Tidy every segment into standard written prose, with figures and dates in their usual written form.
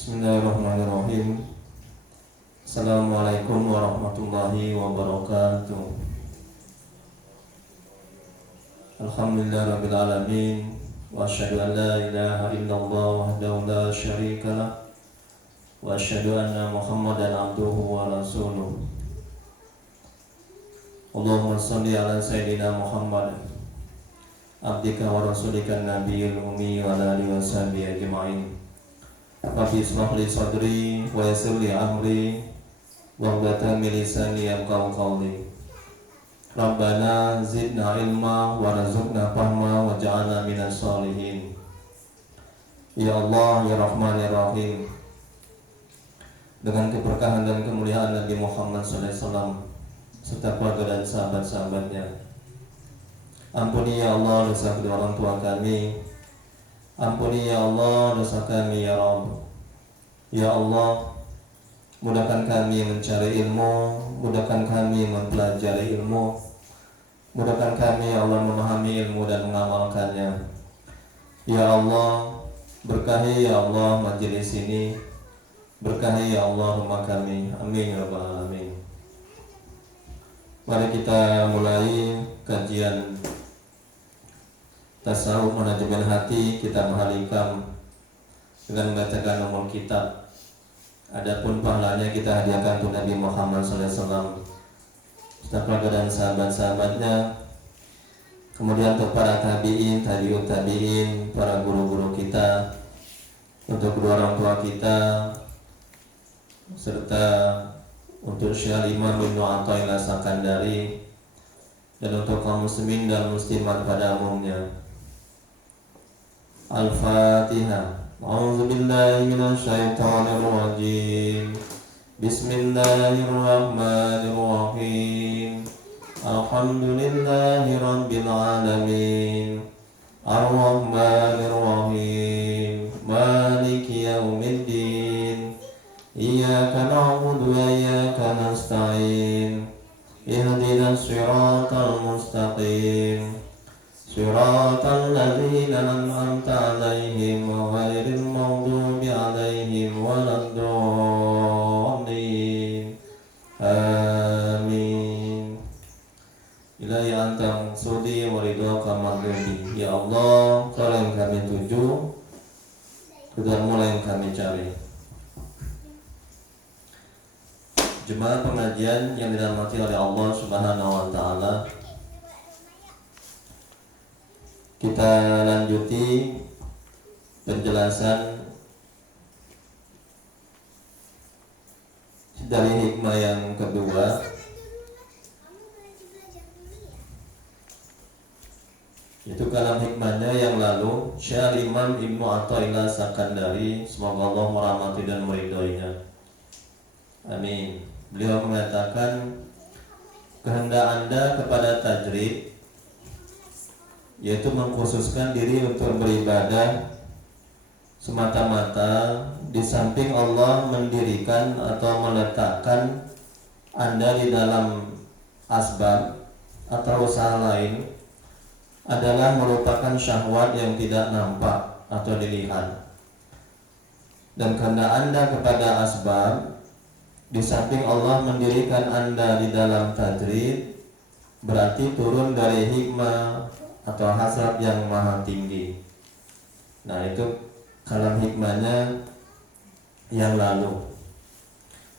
Bismillahirrahmanirrahim. Assalamualaikum warahmatullahi wabarakatuh. Alhamdulillah rabbil alamin. Wa asyhadu an la ilaha illallah wahdahu la syarika lah. Wa asyhadu anna Muhammadan abduhu wa rasuluh. Allahumma shalli ala sayyidina Muhammad abdika wa rasulika nabiyil ummi wa ala alihi wa sahbihi ajma'in. Rabbi ishrah li sadri wa yassir li amri wahlul min lisani yafqahu qawli. Rabbana zidna ilma warzuqna fahma waj'alna minas sholihin. Ya Allah ya Rahman ya Rahim, dengan keberkahan dan kemuliaan Nabi Muhammad SAW serta keluarga dan sahabat-sahabatnya, ampuni ya Allah dosa kedua orang tua kami. Ampuni ya Allah dosa kami ya Rabb. Ya Allah, mudahkan kami mencari ilmu, mudahkan kami mempelajari ilmu, mudahkan kami ya Allah memahami ilmu dan mengamalkannya. Ya Allah, berkahi ya Allah majelis ini, berkahi ya Allah rumah kami. Amin ya rabbal alamin. Mari kita mulai kajian Tasawuf Manajemen Hati, kitab Mahalikam, dengan membacakan umum kitab. Adapun pahalanya kita hadiahkan untuk Nabi Muhammad SAW, serta keluarga dan sahabat-sahabatnya. Kemudian untuk para tabi'in, tabi'ut tabi'in, para guru-guru kita, untuk kedua orang tua kita, serta untuk Syekh Imam Ibnu Athaillah Sakandari, dan untuk kaum muslimin dan muslimat pada umumnya. Al-Fatihah. A'udzu billahi minasy syaithanir rajim. Bismillahirrahmanirrahim. Alhamdulillahi rabbil alamin. Ar-Rahmanir Rahim. Maliki yaumiddin. Iyyaka na'budu wa iyyaka nasta'in. Ihdinas siratal mustaqim. Siratal ladzina an'amta 'alaihim ghairil maghdubi 'alaihim waladdallin. Amin. Ilahi anta maksudi wa ridhaka maghdubi. Ya Allah, Kau yang kami tuju, Ridha-Mu yang kami cari. Jemaah pengajian yang dirahmati oleh Allah Subhanahu wa taala, kita lanjuti penjelasan dari hikmah yang kedua, itu kalam hikmahnya yang lalu Syekh Imam Ibnu Athaillah Sakandari, semoga Allah merahmati dan meridhoinya. Amin. Beliau mengatakan, kehendak Anda kepada tajrid, yaitu mengkhususkan diri untuk beribadah semata-mata di samping Allah mendirikan atau meletakkan Anda di dalam asbab atau usaha lain, adalah merupakan syahwat yang tidak nampak atau dilihat. Dan kehendak Anda kepada asbab di samping Allah mendirikan Anda di dalam tajrid, berarti turun dari hikmah atau hasrat yang maha tinggi. Nah, itu kalam hikmahnya yang lalu.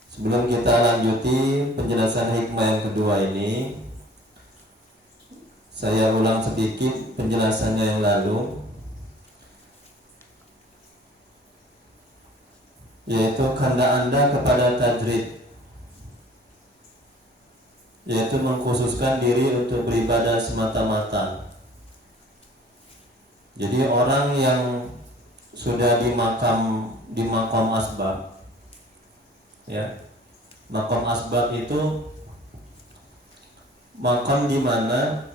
Sebelum kita lanjuti penjelasan hikmah yang kedua ini, saya ulang sedikit penjelasannya yang lalu, yaitu kehendak Anda kepada tajrid, yaitu mengkhususkan diri untuk beribadah semata-mata. Jadi orang yang sudah di makam asbab, ya, makam asbab itu makam di mana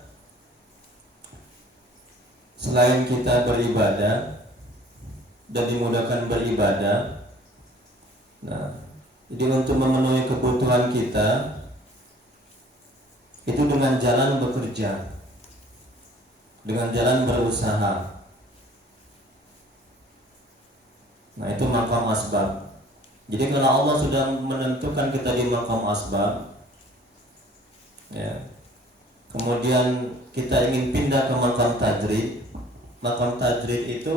selain kita beribadah dan dimudahkan beribadah, nah, jadi untuk memenuhi kebutuhan kita itu dengan jalan bekerja, dengan jalan berusaha. Nah, itu maqam asbab. Jadi kalau Allah sudah menentukan kita di maqam asbab, ya, kemudian kita ingin pindah ke maqam tajrid. Maqam tajrid itu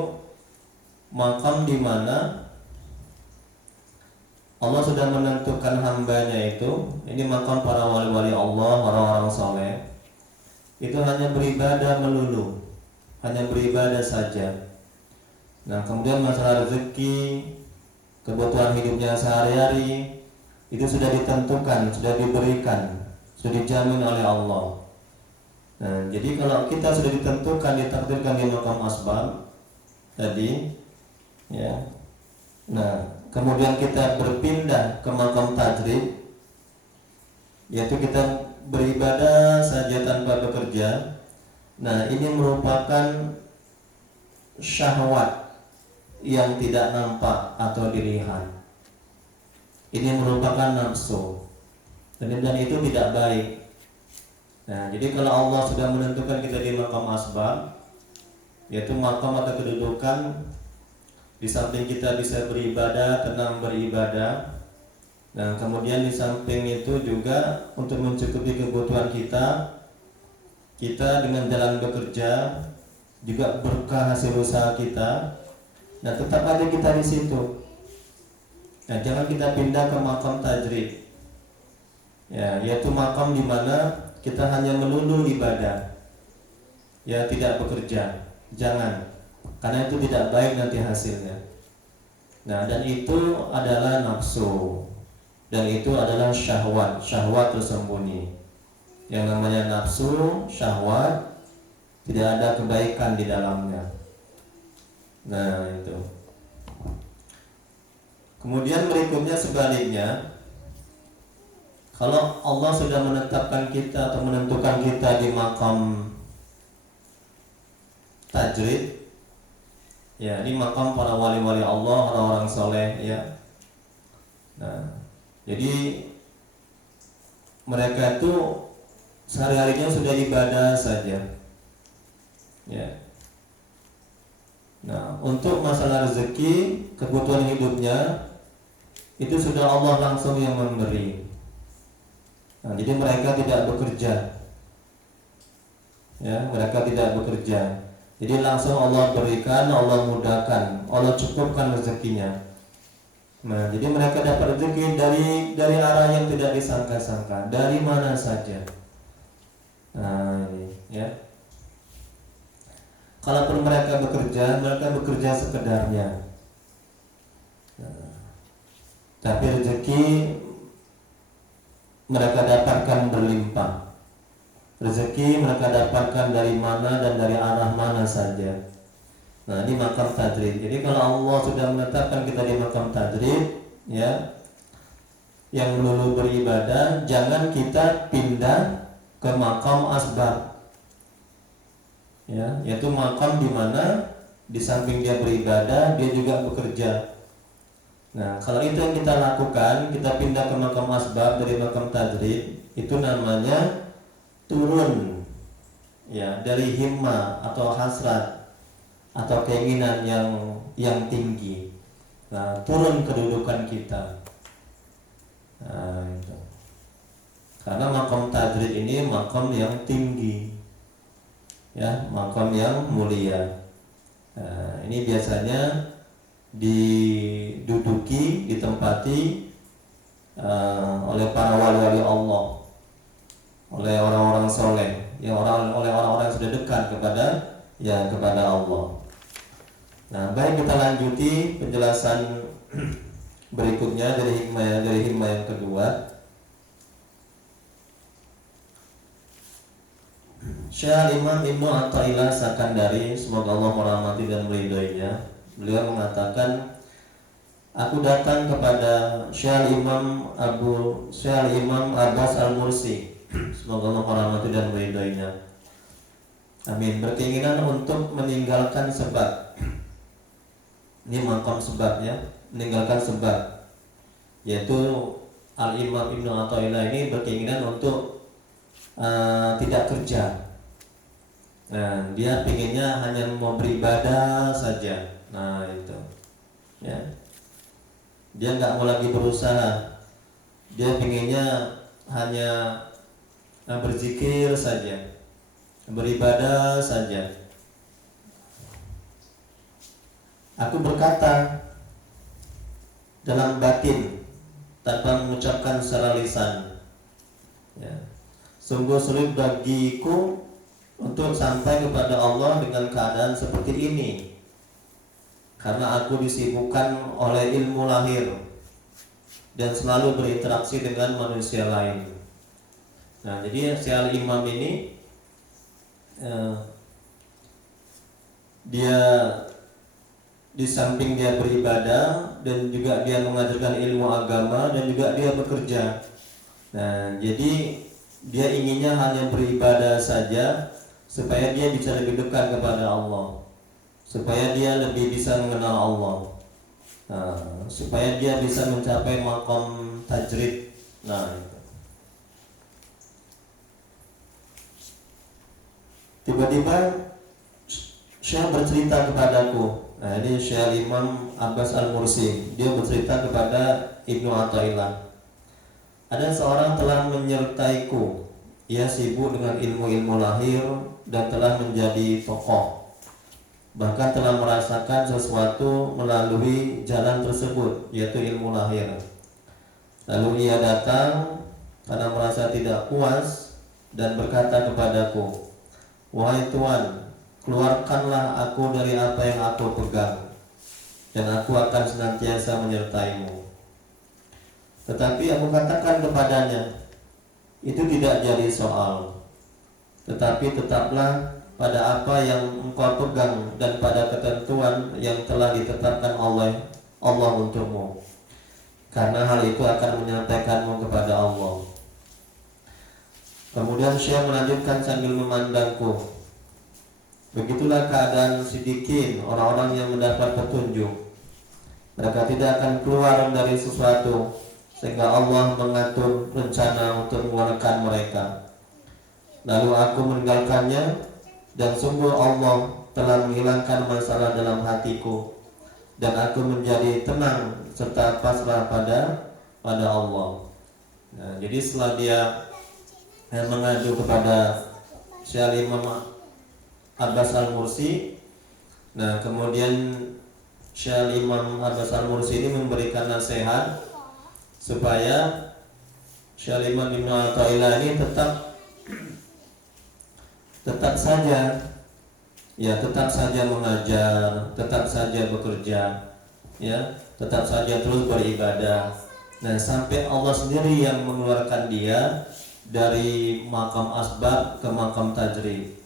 maqam di mana Allah sudah menentukan hambanya itu, ini maqam para wali-wali Allah, orang-orang soleh, itu hanya beribadah melulu, hanya beribadah saja. Nah, kemudian masalah rezeki, kebutuhan hidupnya sehari-hari itu sudah ditentukan, sudah diberikan, sudah dijamin oleh Allah. Nah, jadi kalau kita sudah ditentukan, ditakdirkan di maqam asbab tadi, ya. Nah, kemudian kita berpindah ke maqam tajrid, yaitu kita beribadah saja tanpa bekerja. Nah, ini merupakan syahwat yang tidak nampak atau dilihat. Ini merupakan nafsu, dan itu tidak baik. Nah, jadi kalau Allah sudah menentukan kita di maqam asbab, yaitu maqam atau kedudukan di samping kita bisa beribadah, tenang beribadah. Nah, kemudian di samping itu juga untuk mencukupi kebutuhan kita dengan jalan bekerja, juga berkah hasil usaha kita. Nah, tetap ada kita di situ. Nah, jangan kita pindah ke maqam tajrid. Ya, yaitu maqam di mana kita hanya melulu ibadah, ya, tidak bekerja. Jangan, karena itu tidak baik nanti hasilnya. Nah, dan itu adalah nafsu, dan itu adalah syahwat tersembunyi. Yang namanya nafsu, syahwat, tidak ada kebaikan di dalamnya. Nah, itu. Kemudian berikutnya sebaliknya, kalau Allah sudah menetapkan kita atau menentukan kita di maqam tajrid, ya, ini maqam para wali-wali Allah, orang-orang soleh, ya. Nah, jadi mereka itu sehari-harinya sudah ibadah saja, ya. Nah, untuk masalah rezeki, kebutuhan hidupnya itu sudah Allah langsung yang memberi. Nah, jadi mereka tidak bekerja, ya, mereka tidak bekerja. Jadi langsung Allah berikan, Allah mudahkan, Allah cukupkan rezekinya. Nah, jadi mereka dapat rezeki dari arah yang tidak disangka-sangka, dari mana saja. Nah, ini, ya. Kalaupun mereka bekerja sekedarnya. Nah, tapi rezeki mereka dapatkan berlimpah. Rezeki mereka dapatkan dari mana dan dari arah mana saja. Nah, ini maqam tajrid. Jadi kalau Allah sudah menetapkan kita di maqam tajrid, ya, yang melulu beribadah, jangan kita pindah ke maqam asbab, ya, yaitu maqam di mana di samping dia beribadah, dia juga bekerja. Nah, kalau itu yang kita lakukan, kita pindah ke maqam asbab dari maqam tajrid, itu namanya turun, ya, dari himmah atau hasrat atau keinginan yang tinggi. Nah, turun kedudukan kita. Nah, itu. Karena maqam tajrid ini maqam yang tinggi, ya, maqam yang mulia. Nah, ini biasanya diduduki, ditempati oleh para wali-wali Allah, oleh orang-orang soleh, ya, oleh orang-orang yang sudah dekat kepada Allah. Nah, baik, kita lanjuti penjelasan berikutnya dari hikmah yang kedua. Syekh Imam Ibnu Athaillah Sakandari, semoga Allah merahmati dan meridhoinya, beliau mengatakan, aku datang kepada Syekh Imam Abbas Al-Mursi, semoga Allah merahmati dan meridhoinya, amin, berkeinginan untuk meninggalkan sebab. Ini maqam sebabnya, meninggalkan sebab, yaitu Al-Imam Ibnu Athaillah ini berkeinginan untuk tidak kerja. Nah, dia pinginnya hanya mau beribadah saja. Nah, itu, ya. Dia nggak mau lagi berusaha. Dia pinginnya hanya berzikir saja, beribadah saja. Aku berkata dalam batin tanpa mengucapkan secara lisan, ya, sungguh sulit bagiku untuk sampai kepada Allah dengan keadaan seperti ini, karena aku disibukkan oleh ilmu lahir dan selalu berinteraksi dengan manusia lain. Nah, jadi si Al-Imam ini dia di samping dia beribadah dan juga dia mengajarkan ilmu agama dan juga dia bekerja. Nah, jadi dia inginnya hanya beribadah saja supaya dia bisa lebih dekat kepada Allah, supaya dia lebih bisa mengenal Allah, supaya dia bisa mencapai maqam tajrid. Nah, itu. Tiba-tiba Syekh bercerita kepadaku. Nah, ini Syekh Imam Abbas Al-Mursi. Dia bercerita kepada Ibnu Athaillah. Ada seorang telah menyertaiku. Ia sibuk dengan ilmu-ilmu lahir dan telah menjadi tokoh. Bahkan telah merasakan sesuatu melalui jalan tersebut, yaitu ilmu lahir. Lalu ia datang karena merasa tidak puas dan berkata kepadaku, "Wahai Tuan, keluarkanlah aku dari apa yang aku pegang, dan aku akan senantiasa menyertaimu." Tetapi aku katakan kepadanya, itu tidak jadi soal, tetapi tetaplah pada apa yang engkau pegang dan pada ketentuan yang telah ditetapkan oleh Allah untukmu, karena hal itu akan menyampaikanmu kepada Allah. Kemudian Syekh melanjutkan sambil memandangku, begitulah keadaan sidikin, orang-orang yang mendapat petunjuk. Mereka tidak akan keluar dari sesuatu sehingga Allah mengatur rencana untuk mengeluarkan mereka. Lalu aku meninggalkannya, dan sungguh Allah telah menghilangkan masalah dalam hatiku, dan aku menjadi tenang serta pasrah pada Allah. Nah, jadi setelah dia mengadu kepada Syekh Imam Abbas Al-Mursi, nah kemudian Syekh Imam Abbas Al-Mursi ini memberikan nasihat supaya Syekh Imam Ibnu Athaillah ini tetap saja mengajar, tetap saja bekerja, ya, tetap saja terus beribadah. Nah, sampai Allah sendiri yang mengeluarkan dia dari makam asbab ke makam tajrid.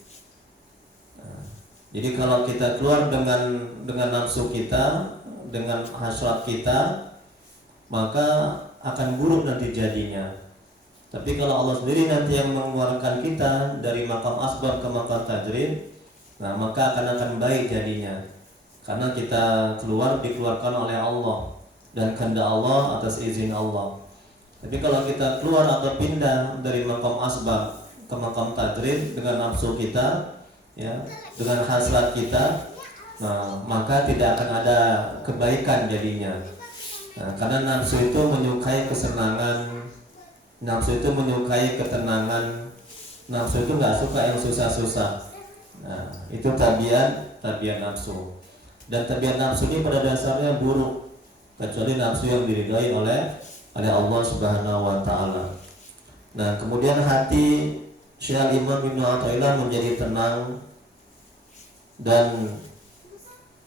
Nah, jadi kalau kita keluar dengan nafsu kita, dengan hasrat kita, maka akan buruk nanti jadinya. Tapi kalau Allah sendiri nanti yang mengeluarkan kita dari makam asbab ke makam tajrid, nah maka akan baik jadinya. Karena kita dikeluarkan oleh Allah dan kehendak Allah atas izin Allah. Tapi kalau kita keluar atau pindah dari makam asbab ke makam tajrid dengan nafsu kita, ya, dengan hasrat kita, nah maka tidak akan ada kebaikan jadinya. Nah, karena nafsu itu menyukai kesenangan, nafsu itu menyukai ketenangan, nafsu itu nggak suka yang susah-susah. Nah, itu tabiat nafsu. Dan tabiat nafsu ini pada dasarnya buruk, kecuali nafsu yang diridhai oleh Allah Subhanahu wa taala. Nah, kemudian hati Syekh Imam Ibnu Athaillah menjadi tenang dan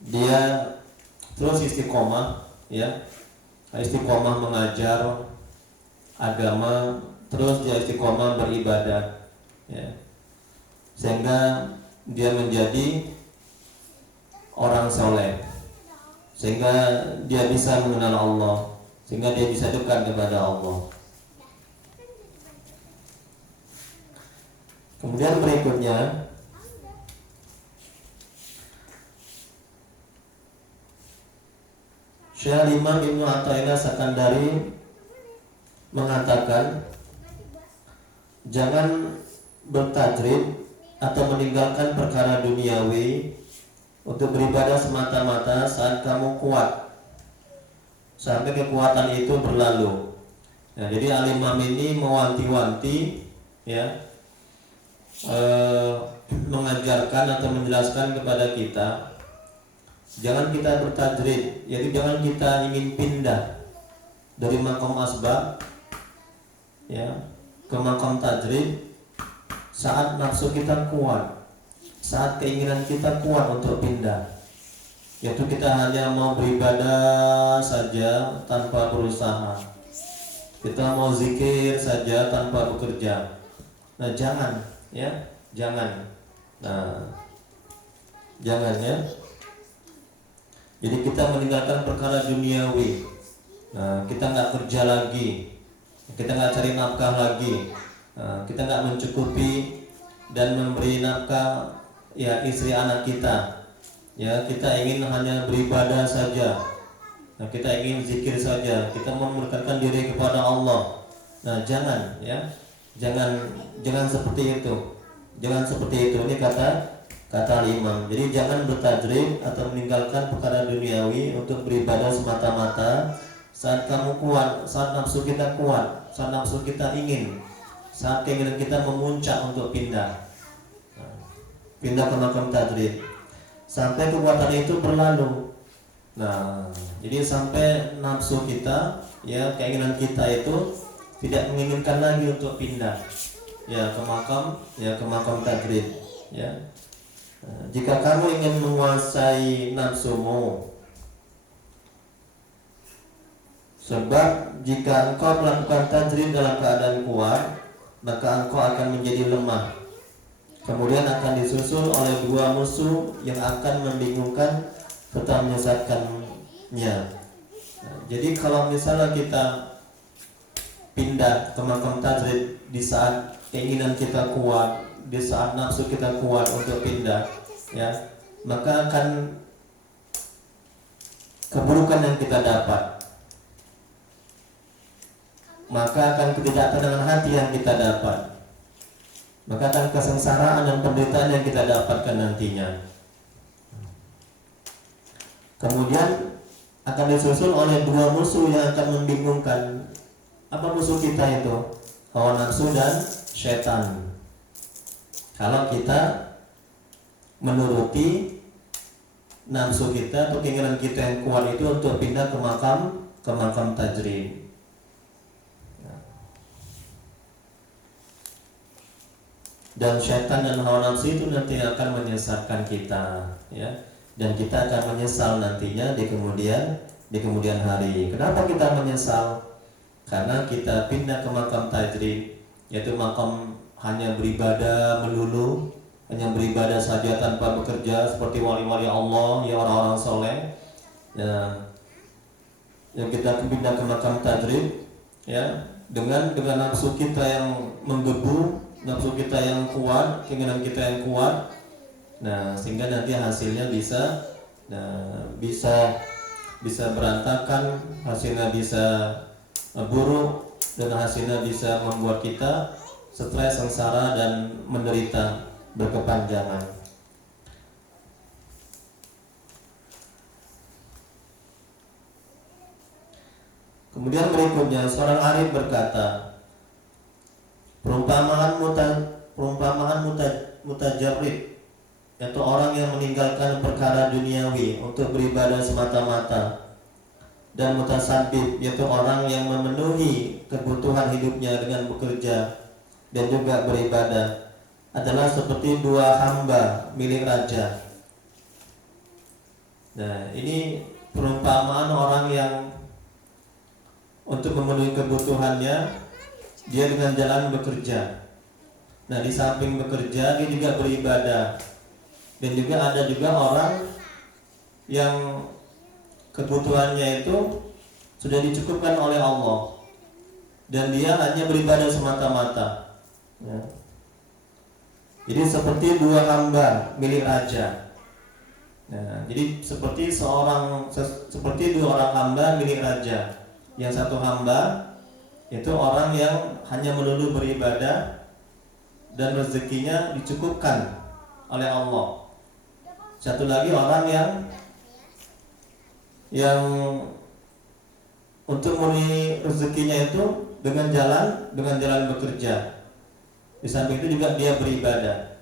dia terus istiqomah, ya. Istiqomah mengajar agama, terus dia istiqomah beribadah, ya, sehingga dia menjadi orang soleh, sehingga dia bisa mengenal Allah, sehingga dia bisa dekat kepada Allah. Kemudian berikutnya Syekh Imam Ibnu Athaillah Sakandari mengatakan, jangan bertajrid atau meninggalkan perkara duniawi untuk beribadah semata-mata saat kamu kuat. sampai kekuatan itu berlalu. Nah, jadi Al-Imam ini mewanti-wanti, ya, mengajarkan atau menjelaskan kepada kita, jangan kita bertajrid, yaitu jangan kita ingin pindah dari makom asbab, ya, ke makom tajrid saat nafsu kita kuat, saat keinginan kita kuat untuk pindah, yaitu kita hanya mau beribadah saja tanpa berusaha, kita mau zikir saja tanpa bekerja. Nah, jangan, ya, jangan. Nah, jangan, ya. Jadi kita meninggalkan perkara duniawi. Nah, kita nggak kerja lagi, kita nggak cari nafkah lagi, kita nggak mencukupi dan memberi nafkah, ya, istri anak kita. Ya, kita ingin hanya beribadah saja. Nah, kita ingin zikir saja, kita mau mendekatkan diri kepada Allah. Nah, jangan, ya, jangan seperti itu, jangan seperti itu. Ini kata Imam. Jadi jangan bertajrid atau meninggalkan perkara duniawi untuk beribadah semata-mata saat kamu kuat, saat nafsu kita kuat, saat nafsu kita ingin, saat keinginan kita memuncak untuk pindah ke makam tajrid, sampai kekuatan itu berlalu. Nah, jadi sampai nafsu kita, ya, keinginan kita itu tidak menginginkan lagi untuk pindah, ya, ke makam tajrid, ya. Nah, jika kamu ingin menguasai nafsumu, sebab jika engkau melakukan tajrid dalam keadaan kuat, maka engkau akan menjadi lemah, kemudian akan disusul oleh dua musuh yang akan membingungkan serta menyesatkannya. Nah, jadi kalau misalnya kita pindah ke makam tajrid di saat keinginan kita kuat, di saat nafsu kita kuat untuk pindah, ya, maka akan keburukan yang kita dapat, maka akan ketidaktenangan hati yang kita dapat, maka akan kesengsaraan dan penderitaan yang kita dapatkan nantinya. Kemudian akan disusul oleh dua musuh yang akan membingungkan. Apa musuh kita itu? Hawa nafsu dan syaitan. Kalau kita menuruti nafsu kita atau keinginan kita yang kuat itu untuk pindah ke makam tajrid. Dan syaitan dan hawa nafsu itu nanti akan menyesatkan kita, ya, dan kita akan menyesal nantinya di kemudian hari. Kenapa kita menyesal? Karena kita pindah ke makam tajrid, yaitu makam hanya beribadah melulu, hanya beribadah saja tanpa bekerja seperti wali-wali Allah, ya, orang-orang soleh. Ya, yang kita pindah ke makam tajrid, ya, dengan nafsu kita yang menggebu, nafsu kita yang kuat, keinginan kita yang kuat. Nah, sehingga nanti hasilnya bisa berantakan, hasilnya bisa buruk, dan hasilnya bisa membuat kita stres, sengsara, dan menderita berkepanjangan. Kemudian berikutnya seorang arif berkata, perumpamaan mutajarrid, yaitu orang yang meninggalkan perkara duniawi untuk beribadah semata-mata, dan mutasabbib, yaitu orang yang memenuhi kebutuhan hidupnya dengan bekerja dan juga beribadah, adalah seperti dua hamba milik raja. Nah, ini perumpamaan orang yang untuk memenuhi kebutuhannya dia dengan jalan bekerja. Nah, di samping bekerja dia juga beribadah. Dan juga ada juga orang yang kebutuhannya itu sudah dicukupkan oleh Allah, dan dia hanya beribadah semata-mata, ya. Jadi seperti dua hamba milik raja. Nah, jadi seperti dua orang hamba milik raja. Yang satu hamba itu orang yang hanya melulu beribadah dan rezekinya dicukupkan oleh Allah. Satu lagi orang yang untuk memenuhi rezekinya itu dengan jalan bekerja. Di samping itu juga dia beribadah.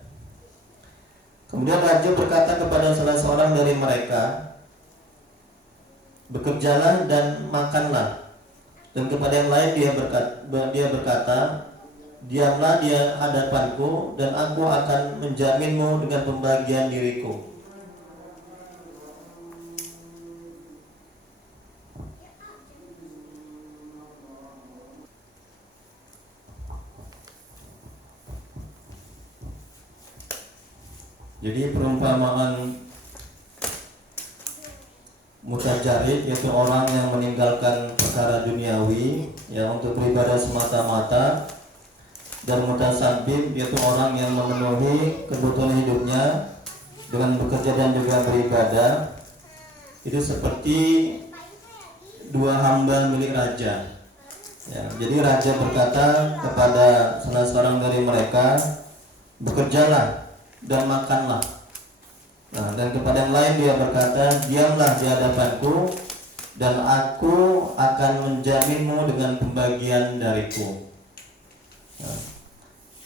Kemudian raja berkata kepada salah seorang dari mereka, bekerjalah dan makanlah. Dan kepada yang lain dia berkata, diamlah di hadapanku dan aku akan menjaminmu dengan pembagian diriku. Jadi perumpamaan mutajarid, yaitu orang yang meninggalkan perkara duniawi ya untuk beribadah semata-mata, dan mutasabib, yaitu orang yang memenuhi kebutuhan hidupnya dengan bekerja dan juga beribadah, itu seperti dua hamba milik raja ya. Jadi raja berkata kepada salah seorang dari mereka, bekerjalah dan makanlah. Nah, dan kepada yang lain dia berkata, diamlah di hadapanku dan aku akan menjaminmu dengan pembagian dariku. Nah,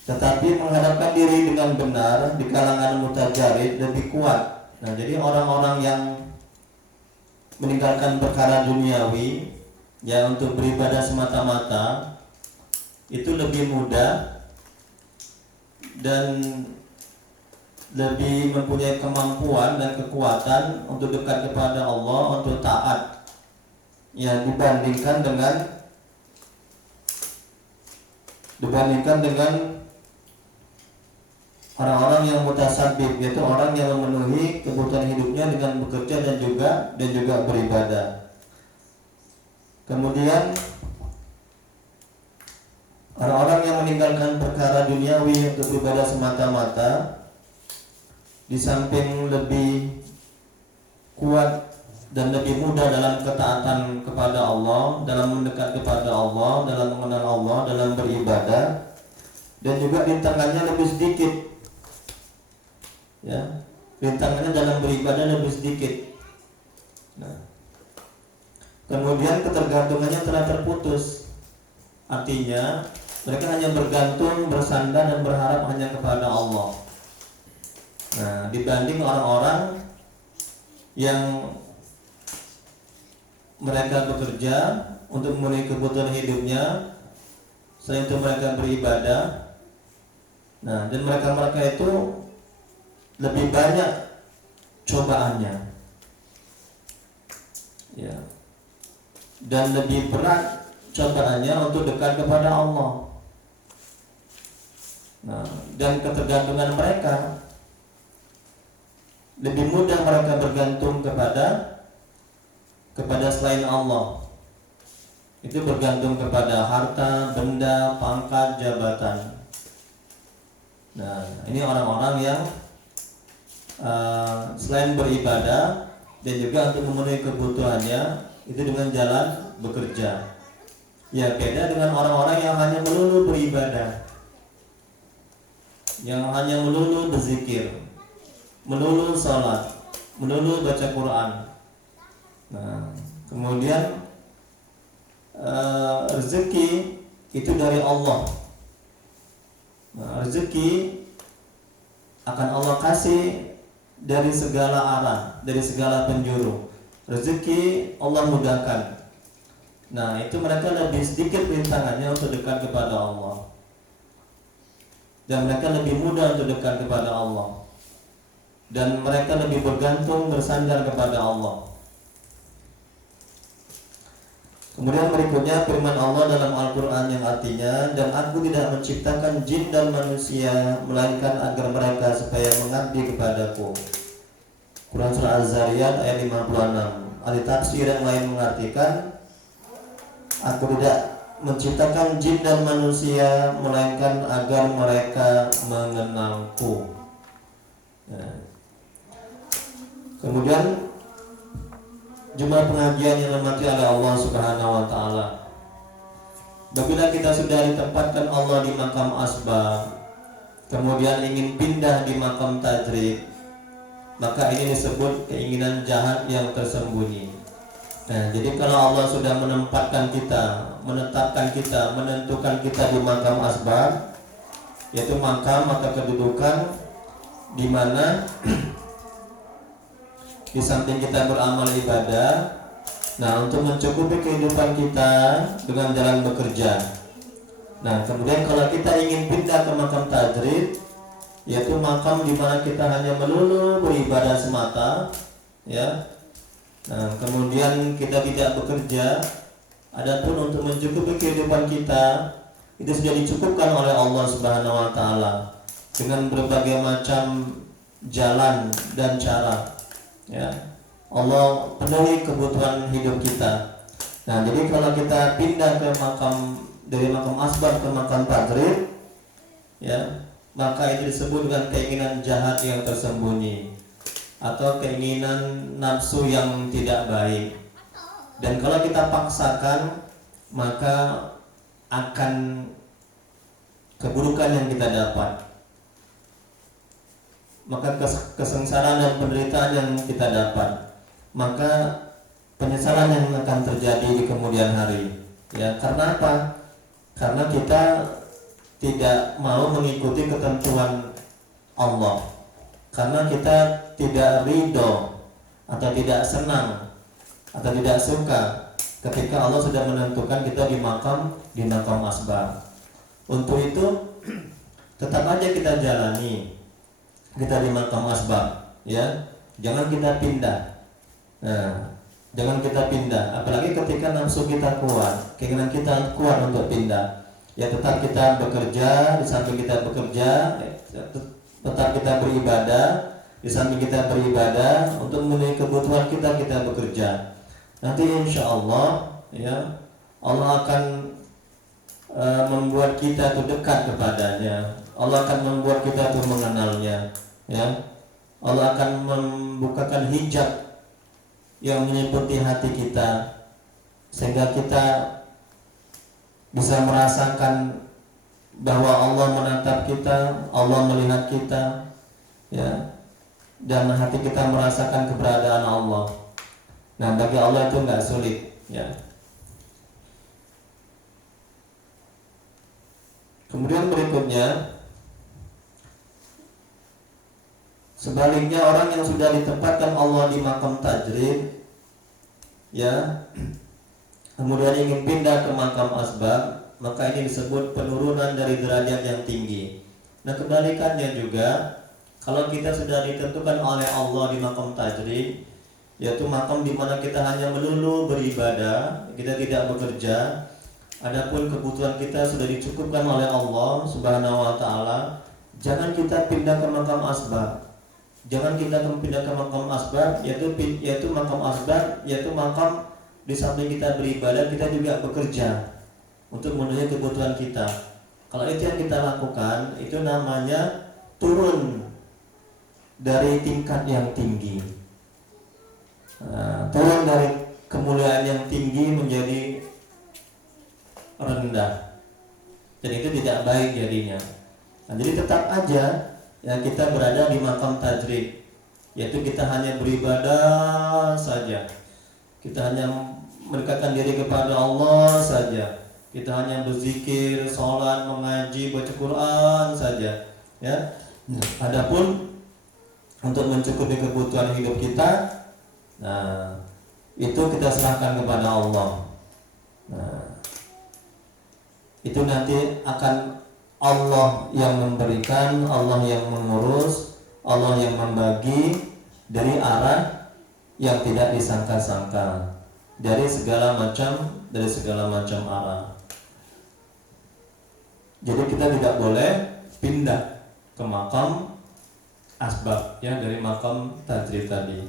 tetapi menghadapkan diri dengan benar di kalangan mutajarid lebih kuat. Nah, jadi orang-orang yang meninggalkan perkara duniawi ya untuk beribadah semata-mata itu lebih mudah dan lebih mempunyai kemampuan dan kekuatan untuk dekat kepada Allah, untuk taat ya, dibandingkan dengan orang-orang yang mutasabib, yaitu orang yang memenuhi kebutuhan hidupnya dengan bekerja dan juga beribadah. Kemudian orang-orang yang meninggalkan perkara duniawi untuk beribadah semata-mata, di samping lebih kuat dan lebih mudah dalam ketaatan kepada Allah, dalam mendekat kepada Allah, dalam mengenal Allah, dalam beribadah, dan juga rintangannya lebih sedikit ya, rintangannya dalam beribadah lebih sedikit. Nah, kemudian ketergantungannya telah terputus, artinya mereka hanya bergantung, bersandar dan berharap hanya kepada Allah. Nah, dibanding orang-orang yang mereka bekerja untuk memenuhi kebutuhan hidupnya, selain itu mereka beribadah. Nah, dan mereka itu lebih banyak cobaannya ya, dan lebih berat cobaannya untuk dekat kepada Allah. Nah, dan ketergantungan mereka lebih mudah mereka bergantung kepada selain Allah. Itu bergantung kepada harta, benda, pangkat, jabatan. Nah, ini orang-orang yang selain beribadah dan juga untuk memenuhi kebutuhannya itu dengan jalan bekerja. Ya, beda dengan orang-orang yang hanya melulu beribadah, yang hanya melulu berzikir, melulu sholat, melulu baca Quran. Nah, kemudian rezeki itu dari Allah. Nah, rezeki akan Allah kasih dari segala arah, dari segala penjuru. Rezeki Allah mudahkan. Nah, itu mereka lebih sedikit rintangannya untuk dekat kepada Allah, dan mereka lebih mudah untuk dekat kepada Allah, dan mereka lebih bergantung, bersandar kepada Allah. Kemudian berikutnya firman Allah dalam Al-Quran yang artinya, dan aku tidak menciptakan jin dan manusia melainkan agar mereka supaya mengabdi kepadaku. Quran Surah Az-Zariyat ayat 56. Ahli tafsir yang lain mengartikan, aku tidak menciptakan jin dan manusia melainkan agar mereka mengenalku. Nah, kemudian jumlah pengajian yang dirahmati oleh Allah Subhanahu wa taala. Apabila kita sudah ditempatkan Allah di makam asbab, kemudian ingin pindah di makam tajrid, maka ini disebut keinginan jahat yang tersembunyi. Nah, jadi kalau Allah sudah menempatkan kita, menetapkan kita, menentukan kita di makam asbab, yaitu makam atau kedudukan di mana di samping kita beramal ibadah, nah untuk mencukupi kehidupan kita dengan jalan bekerja. Nah, kemudian kalau kita ingin pindah ke makam tajrid, yaitu makam di mana kita hanya melulu beribadah semata, ya. Nah, kemudian kita tidak bekerja, adapun untuk mencukupi kehidupan kita itu sudah dicukupkan oleh Allah Subhanahu wa taala dengan berbagai macam jalan dan cara. Ya. Allah penuhi kebutuhan hidup kita. Nah, jadi kalau kita pindah ke makam dari makam asbab ke makam tajrid, ya, maka itu disebut dengan keinginan jahat yang tersembunyi atau keinginan nafsu yang tidak baik. Dan kalau kita paksakan, maka akan keburukan yang kita dapat, maka kesengsaraan dan penderitaan yang kita dapat, maka penyesalan yang akan terjadi di kemudian hari. Ya, karena apa? Karena kita tidak mau mengikuti ketentuan Allah, karena kita tidak ridho atau tidak senang atau tidak suka ketika Allah sudah menentukan kita di makam asbab. Untuk itu tetap aja kita jalani kita di makam asbab, ya. Jangan kita pindah. Nah, jangan kita pindah, apalagi ketika nafsu kita kuat, keinginan kita kuat untuk pindah. Ya, tetap kita bekerja, di samping kita bekerja, tetap kita beribadah, di samping kita beribadah untuk memenuhi kebutuhan kita bekerja. Nanti insya Allah, ya, Allah akan membuat kita tuh dekat kepadanya. Allah akan membuat kita tuh mengenalnya, ya. Allah akan membukakan hijab yang meliputi hati kita sehingga kita bisa merasakan bahwa Allah menatap kita, Allah melihat kita, ya, dan hati kita merasakan keberadaan Allah. Nah, bagi Allah itu nggak sulit, ya. Kemudian berikutnya, sebaliknya orang yang sudah ditempatkan Allah di makam tajrid, ya, kemudian ingin pindah ke makam asbab, maka ini disebut penurunan dari derajat yang tinggi. Nah, kebalikannya juga, kalau kita sudah ditentukan oleh Allah di makam tajrid, yaitu makam di mana kita hanya melulu beribadah, kita tidak bekerja, adapun kebutuhan kita sudah dicukupkan oleh Allah Subhanahu wa taala, jangan kita pindah ke makam asbab. Jangan kita pindah ke makam asbab, yaitu makam asbab, yaitu makam di samping kita beribadah, kita juga bekerja untuk memenuhi kebutuhan kita. Kalau itu yang kita lakukan, itu namanya turun dari tingkat yang tinggi. Turun dari kemuliaan yang tinggi menjadi rendah. Dan itu tidak baik jadinya. Nah, jadi tetap aja ya kita berada di makam tajrid, yaitu kita hanya beribadah saja. Kita hanya mendekatkan diri kepada Allah saja. Kita hanya berzikir, sholat, mengaji, baca Quran saja, ya. Adapun untuk mencukupi kebutuhan hidup kita, nah, itu kita serahkan kepada Allah. Nah, itu nanti akan Allah yang memberikan, Allah yang mengurus, Allah yang membagi dari arah yang tidak disangka-sangka, dari segala macam arah. Jadi kita tidak boleh pindah ke makam asbab, ya, dari makam tajrid tadi.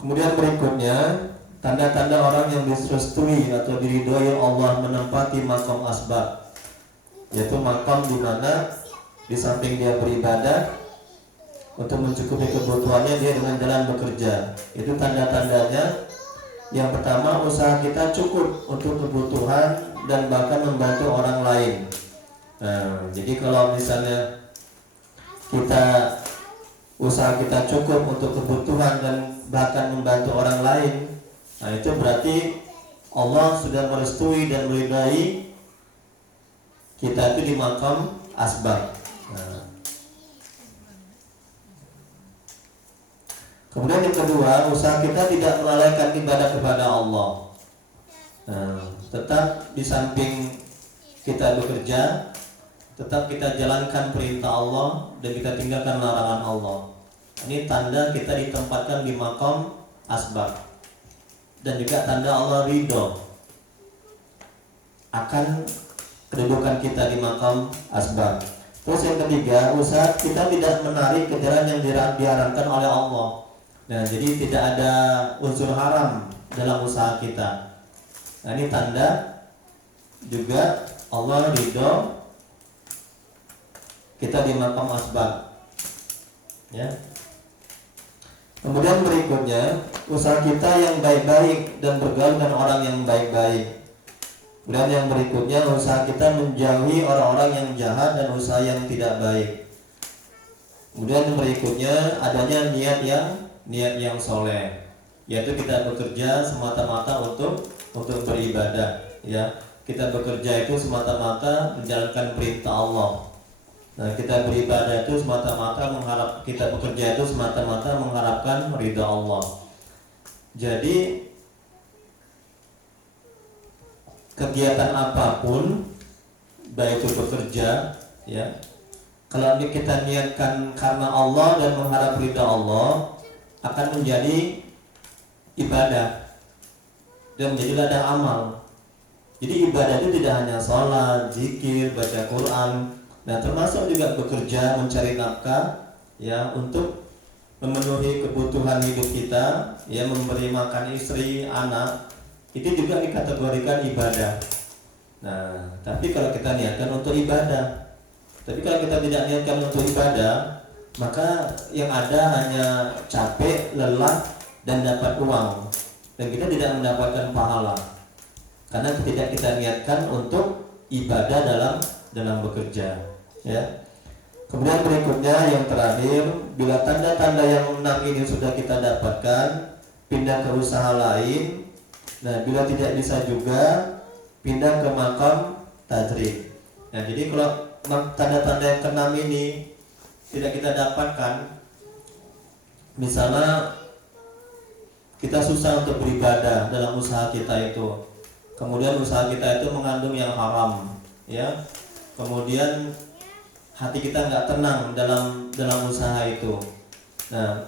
Kemudian berikutnya, tanda-tanda orang yang direstui atau diridhoi Allah menempati makam asbab, yaitu makam di mana di samping dia beribadah untuk mencukupi kebutuhannya, dia dengan jalan bekerja. Itu tanda-tandanya. Yang pertama, usaha kita cukup untuk kebutuhan dan bahkan membantu orang lain. Nah, jadi kalau misalnya usaha kita cukup untuk kebutuhan dan bahkan membantu orang lain, Nah, itu berarti Allah sudah merestui dan meridai kita itu di makam asbab. Nah, kemudian yang kedua, usaha kita tidak melalaikan ibadah kepada Allah. Nah, tetap di samping kita bekerja, tetap kita jalankan perintah Allah dan kita tinggalkan larangan Allah. Ini tanda kita ditempatkan di makam asbab. Dan juga tanda Allah ridho akan kedudukan kita di makam asbab. Terus yang ketiga, usaha kita tidak menarik kejaran yang diharamkan oleh Allah. Nah, jadi tidak ada unsur haram dalam usaha kita. Nah, ini tanda juga Allah ridho kita di makam asbab. Ya. Kemudian berikutnya, usaha kita yang baik-baik dan bergaul dengan orang yang baik-baik. Kemudian yang berikutnya, usaha kita menjauhi orang-orang yang jahat dan usaha yang tidak baik. Kemudian yang berikutnya, adanya niat yang soleh, yaitu kita bekerja semata-mata untuk beribadah. Ya, kita bekerja itu semata-mata menjalankan perintah Allah. Nah, kita beribadah itu semata-mata kita bekerja itu semata-mata mengharapkan ridha Allah. Jadi kegiatan apapun, baik itu bekerja, ya, kalau kita niatkan karena Allah dan mengharap ridha Allah, akan menjadi ibadah dan menjadi ladang amal. Jadi ibadah itu tidak hanya sholat, zikir, baca Quran. Nah, termasuk juga bekerja, mencari nafkah, ya, untuk memenuhi kebutuhan hidup kita, ya, memberi makan istri, anak, itu juga dikategorikan ibadah. Nah, tapi kalau kita niatkan untuk ibadah, tapi kalau kita tidak niatkan untuk ibadah, maka yang ada hanya capek, lelah, dan dapat uang, dan kita tidak mendapatkan pahala, karena tidak kita niatkan untuk ibadah dalam bekerja. Ya. Kemudian berikutnya yang terakhir, bila tanda-tanda yang 6 ini sudah kita dapatkan, pindah ke usaha lain. Nah, bila tidak bisa juga, pindah ke makam tajrid. Nah, jadi kalau tanda-tanda yang ke-6 ini tidak kita dapatkan, misalnya kita susah untuk beribadah dalam usaha kita itu, kemudian usaha kita itu mengandung yang haram, ya, kemudian hati kita nggak tenang dalam usaha itu. Nah,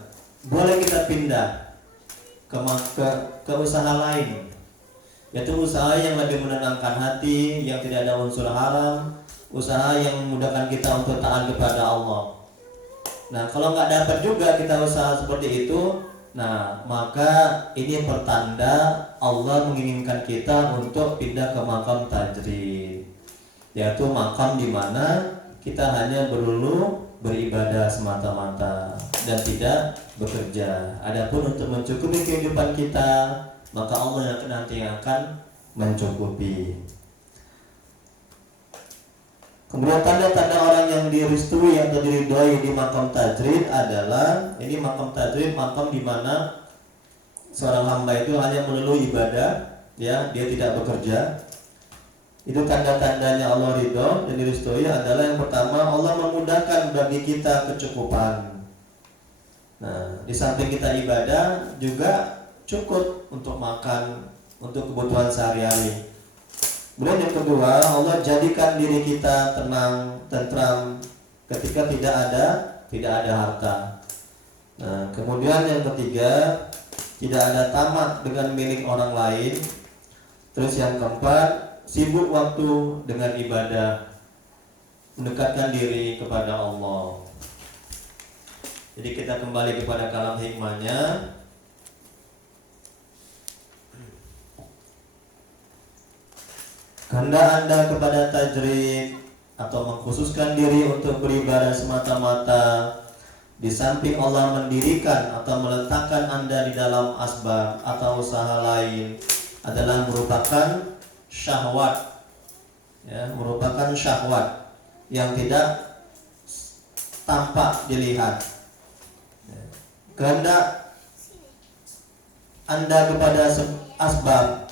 boleh kita pindah ke usaha lain, yaitu usaha yang lebih menenangkan hati, yang tidak ada unsur haram, usaha yang memudahkan kita untuk taat kepada Allah. Nah, kalau nggak dapat juga kita usaha seperti itu, nah, maka ini pertanda Allah menginginkan kita untuk pindah ke makam tajrid, yaitu makam di mana kita hanya melulu beribadah semata-mata dan tidak bekerja. Adapun untuk mencukupi kehidupan kita, maka Allah yang nanti akan mencukupi. Kemudian tanda-tanda orang yang direstui atau diridhoi di makam tajrid adalah, ini makam tajrid, makam di mana seorang hamba itu hanya melulu ibadah, ya, dia tidak bekerja. Itu tanda-tandanya Allah ridho dan direstui adalah yang pertama, Allah memudahkan bagi kita kecukupan. Nah, di samping kita ibadah juga cukup untuk makan, untuk kebutuhan sehari-hari. Kemudian yang kedua, Allah jadikan diri kita tenang, tentram ketika tidak ada harta. Nah, kemudian yang ketiga, tidak ada tamak dengan milik orang lain. Terus yang keempat, sibuk waktu dengan ibadah, mendekatkan diri kepada Allah. Jadi kita kembali kepada kalam hikmahnya. Kehendak Anda kepada tajrid atau mengkhususkan diri untuk beribadah semata-mata, di samping Allah mendirikan atau meletakkan Anda di dalam asbab atau usaha lain, adalah merupakan syahwat, ya, merupakan syahwat yang tidak tampak dilihat. Kehendak Anda kepada asbab,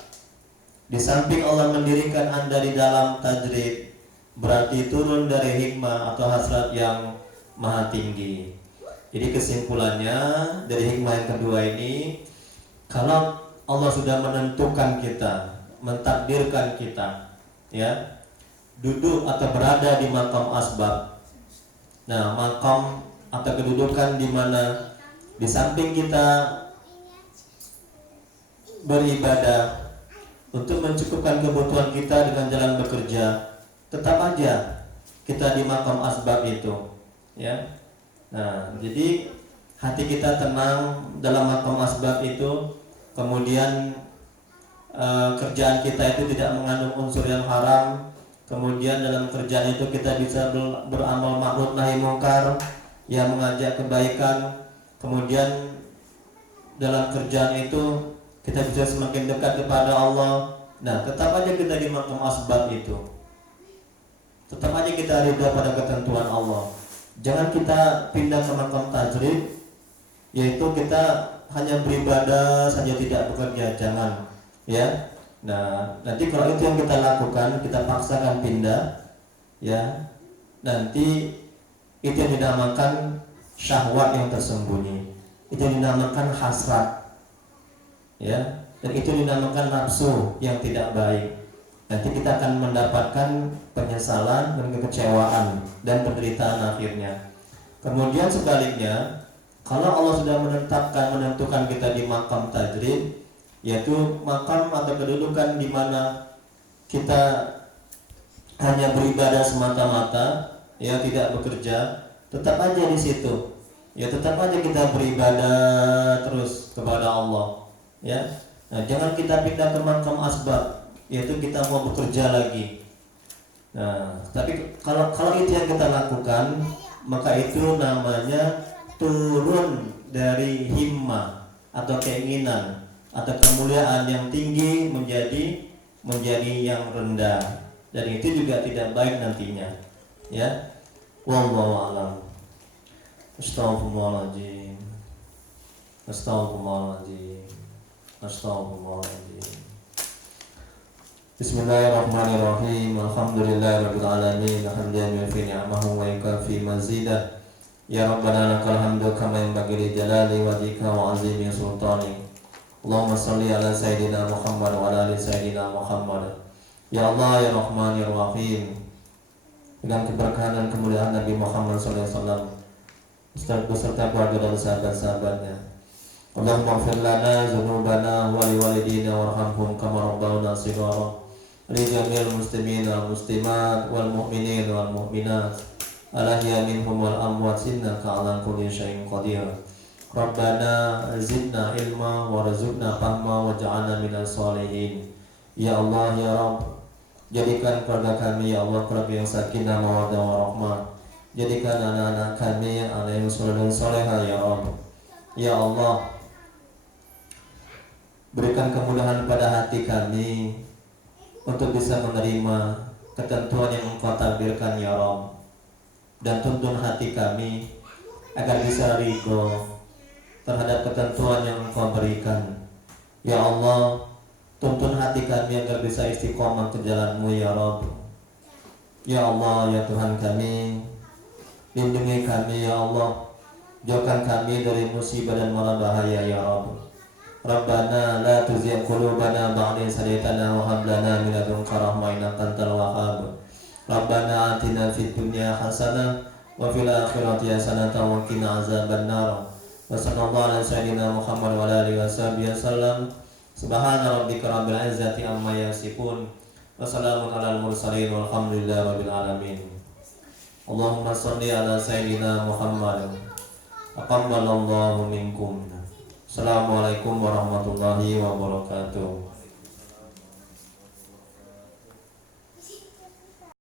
di samping Allah mendirikan Anda di dalam tajrid, berarti turun dari hikmah atau hasrat yang maha tinggi. Jadi kesimpulannya dari hikmah yang kedua ini, kalau Allah sudah menentukan kita, mentakdirkan kita, ya, duduk atau berada di makam asbab. Nah, makam atau kedudukan di mana di samping kita beribadah untuk mencukupkan kebutuhan kita dengan jalan bekerja, tetap aja kita di makam asbab itu, ya. Nah, jadi hati kita tenang dalam makam asbab itu, kemudian kerjaan kita itu tidak mengandung unsur yang haram, kemudian dalam kerjaan itu kita bisa beramal ma'ruf nahi mungkar, yang mengajak kebaikan, kemudian dalam kerjaan itu kita bisa semakin dekat kepada Allah. Nah, tetap aja kita di makam asbab itu, tetap aja kita ridha pada ketentuan Allah. Jangan kita pindah ke makam tajrid, yaitu kita hanya beribadah saja tidak bekerja, jangan, ya. Nah, nanti kalau itu yang kita lakukan, kita paksakan pindah, ya, nanti itu yang dinamakan syahwat yang tersembunyi, itu yang dinamakan hasrat, ya, dan itu dinamakan nafsu yang tidak baik. Nanti kita akan mendapatkan penyesalan dan kekecewaan dan penderitaan akhirnya. Kemudian sebaliknya, kalau Allah sudah menentukan kita di makam tajrid, yaitu makam atau kedudukan di mana kita hanya beribadah semata-mata, ya, tidak bekerja, tetap aja di situ, ya, tetap aja kita beribadah terus kepada Allah, ya. Nah, jangan kita pindah ke makam asbab, yaitu kita mau bekerja lagi. Nah, tapi kalau itu yang kita lakukan, maka itu namanya turun dari himmah atau keinginan atau kemuliaan yang tinggi menjadi yang rendah, dan itu juga tidak baik nantinya, ya. Wallahu a'lam. Astaghfirullahaladzim. Astaghfirullahaladzim. Astaghfirullahaladzim. Bismillahirrahmanirrahim. Alhamdulillahirabbil alamin. Hamdan yufi ni'amahu wa yukafi mazidah. Ya Rabbana lakal hamdu kama yanbaghi li jalali wajhika wa 'azimi sultanik. Allahumma shalli ala sayyidina Muhammad wa ala ali sayyidina Muhammad. Ya Allah ya Rahman ya Rahim. Dengan keberkahan dan kemuliaan Nabi Muhammad SAW beserta keluarga dan sahabat-sahabatnya. Allahumma ighfir lana dzunubana wa liwalidina warhamhum kama rabbawna shighara. Li jami'il muslimin wal muslimat wal mu'minin wal mu'minat al-ahya minhum wal amwat innaka 'ala kulli syai'in qadir. Rabbana zidna ilma warzuqna fahma waj'alna minas sholihin. Ya Allah ya Rabb, jadikan keluarga kami ya Allah keluarga yang sakinah mawaddah warahmah. Jadikan anak-anak kami alaihim sallallahu salihah ya Rabb. Ya Allah, berikan kemudahan pada hati kami untuk bisa menerima ketentuan yang Engkau takdirkan ya Rabb, dan tuntun hati kami agar bisa ridho terhadap ketentuan yang Engkau berikan. Ya Allah, tuntun hati kami agar bisa istiqomah ke jalan-Mu ya Rabb. Ya Allah ya Tuhan kami, lindungi kami ya Allah, jauhkan kami dari musibah dan mala bahaya ya Rabb. Rabbana la tuzigh qulubana ba'da idh hadaytana wa hab lana min ladunka rahmah innaka antal wahhab. Rabbana atina fid dunya hasanah wa fil akhirati hasanah wa qina azabannar. Wa sallallahu ala sayyidina Muhammad wa ala alihi wasallam. Subhana rabbika rabbil izzati amma yasifun wa salamun alal mursalin walhamdulillahi rabbil alamin. Allahumma shalli ala sayyidina Muhammad. Aqammalallahu minkum. Assalamualaikum warahmatullahi wabarakatuh.